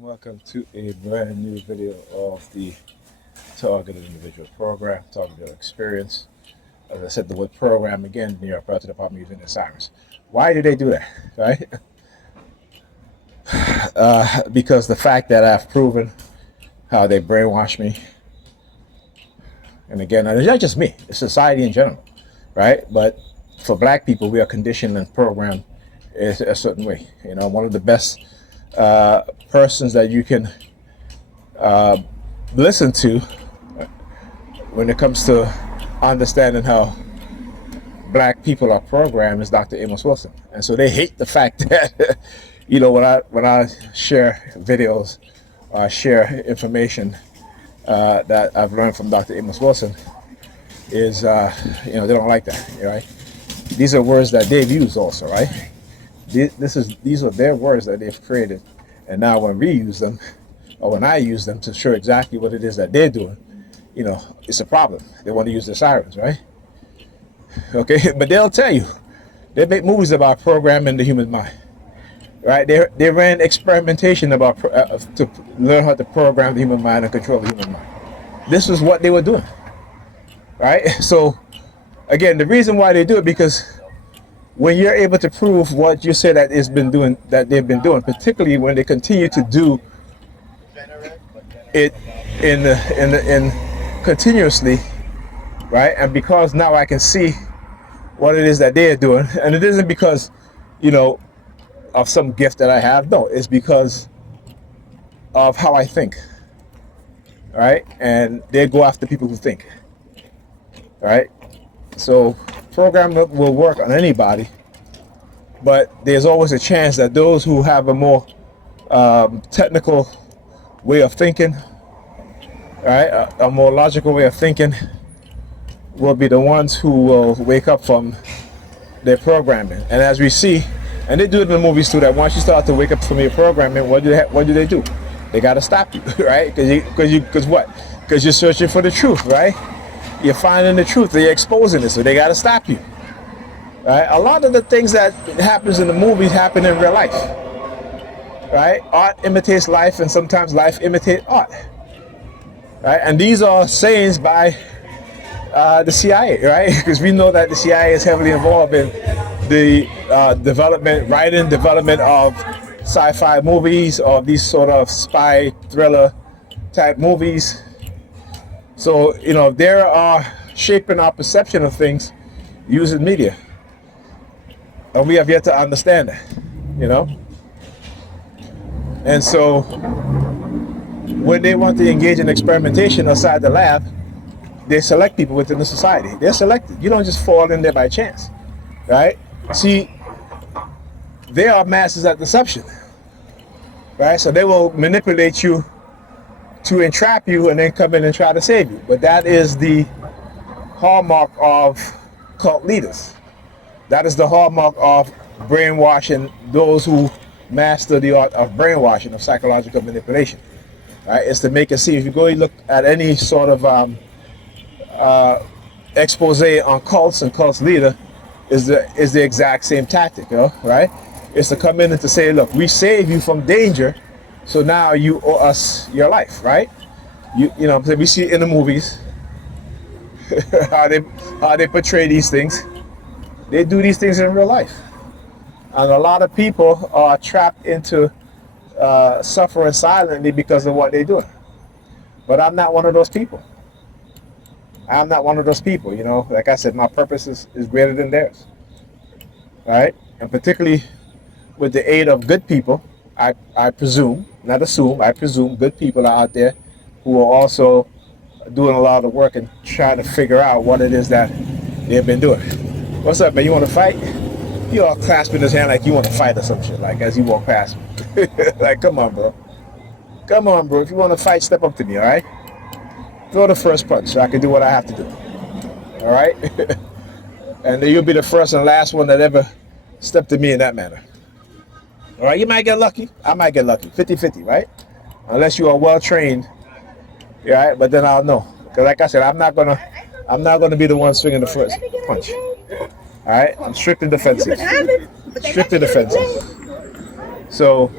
welcome to a brand new video of the Targeted Individual Program, Targeted Experience. As I said, the word program again, New York Police Department using the sirens. Why do they do that, right? Because the fact that I've proven how they brainwash me, and again, it's not just me, it's society in general, right? But for black people, we are conditioned and programmed a certain way. You know, one of the best persons that you can listen to when it comes to understanding how black people are programmed is Dr. Amos Wilson. And so they hate the fact that, you know, when I share videos or share information that I've learned from Dr. Amos Wilson is, you know, they don't like that, right? These are words that they've used also, right? These are their words that they've created, and now when we use them, or when I use them to show exactly what it is that they're doing, you know, it's a problem. They want to use the sirens, right? Okay, but they'll tell you, they make movies about programming the human mind, right? They ran experimentation about to learn how to program the human mind and control the human mind. This is what they were doing, right? So again, the reason why they do it, because when you're able to prove what you say that they've been doing, particularly when they continue to do it in continuously, right? And because now I can see what it is that they're doing, and it isn't because, you know, of some gift that I have. No, it's because of how I think, right? And they go after people who think, right? So program will work on anybody, but there's always a chance that those who have a more technical way of thinking, right, a more logical way of thinking, will be the ones who will wake up from their programming. And as we see, and they do it in the movies too, that once you start to wake up from your programming, what do they do? They got to stop you, right? Because what? Because you're searching for the truth, right? You're finding the truth, you're exposing it, so they got to stop you. Right? A lot of the things that happens in the movies happen in real life. Right? Art imitates life, and sometimes life imitates art. Right? And these are sayings by the CIA, right? Because we know that the CIA is heavily involved in the development of sci-fi movies, or these sort of spy thriller type movies. So, you know, they are shaping our perception of things using media. And we have yet to understand that, you know? And so, when they want to engage in experimentation outside the lab, they select people within the society. They're selected. You don't just fall in there by chance, right? See, they are masters at deception, right? So they will manipulate you to entrap you and then come in and try to save you. But that is the hallmark of cult leaders. That is the hallmark of brainwashing those who master the art of brainwashing, of psychological manipulation. Right? It's to make it see. If you go and look at any sort of expose on cults and cults leader, is the exact same tactic, you know, right? It's to come in and to say, look, we save you from danger, so now you owe us your life, right? You know, we see in the movies how they portray these things. They do these things in real life, and a lot of people are trapped into suffering silently because of what they're doing. But I'm not one of those people. I'm not one of those people. You know, like I said, my purpose is greater than theirs, right? And particularly with the aid of good people, I presume, not assume, I presume good people are out there who are also doing a lot of work and trying to figure out what it is that they've been doing. What's up, man? You want to fight? You all clasping his hand like you want to fight or some shit, like as you walk past me. Like, come on, bro. Come on, bro. If you want to fight, step up to me, all right? Throw the first punch so I can do what I have to do. All right? And then you'll be the first and last one that ever stepped to me in that manner. All right? You might get lucky. I might get lucky. 50-50, right? Unless you are well trained. All right? But then I'll know. Because like I said, I'm not gonna be the one swinging the first punch. All right? I'm strictly defensive. Strictly defensive. So,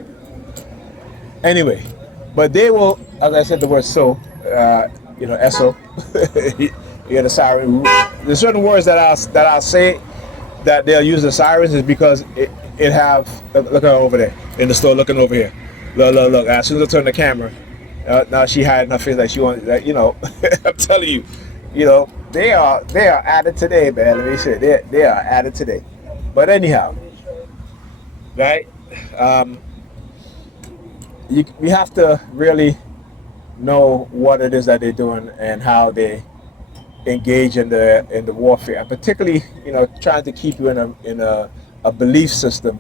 Anyway, but they will, as I said, the word so, eso. You hear the siren. There's certain words that I'll say that they'll use the sirens is because it have look at her over there in the store looking over here. Look. As soon as I turn the camera, now she hiding her face like she wants. Like, I'm telling you, they are at it today, man. Let me say they are at it today. But anyhow, right? Um, we have to really know what it is that they're doing and how they engage in the warfare, and particularly trying to keep you in a belief system,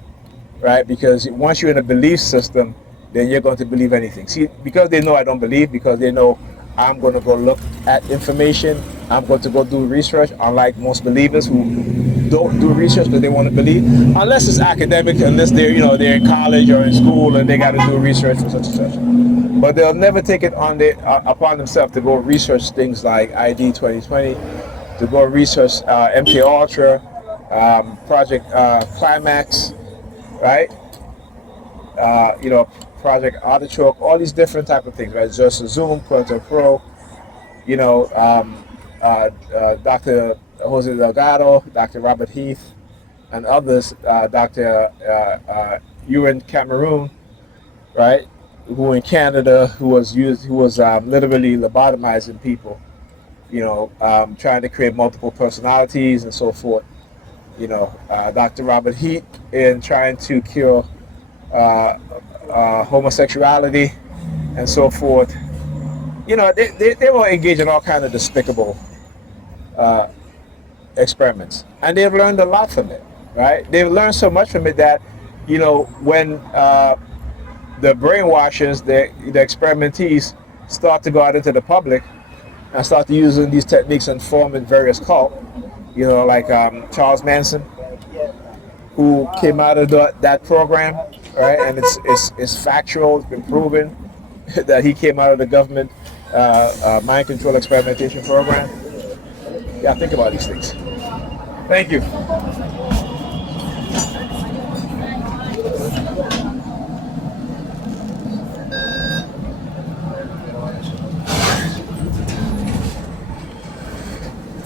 right? Because once you're in a belief system, then you're going to believe anything. See, because they know I don't believe, because they know I'm going to go look at information, I'm going to go do research, unlike most believers who don't do research because they want to believe, unless it's academic, unless they're in college or in school and they got to do research for such and such. But they'll never take it upon themselves to go research things like ID 2020, to go research MK Ultra, Project Climax, right? Project Artichoke, all these different type of things, right? Just Zoom, Quantum Pro, Dr. Jose Delgado, Dr. Robert Heath, and others, Dr. Ewan Cameroon, right? Who in Canada, who was literally lobotomizing people, trying to create multiple personalities and so forth. Dr. Robert Heath in trying to cure homosexuality and so forth. They will engage in all kinds of despicable experiments, and they've learned a lot from it, right? They've learned so much from it that, when the brainwashers, the experimentees, start to go out into the public and start using these techniques and forming various cults, like Charles Manson, who came out of that program, right? And it's factual, it's been proven that he came out of the government mind control experimentation program. Yeah, think about these things. Thank you.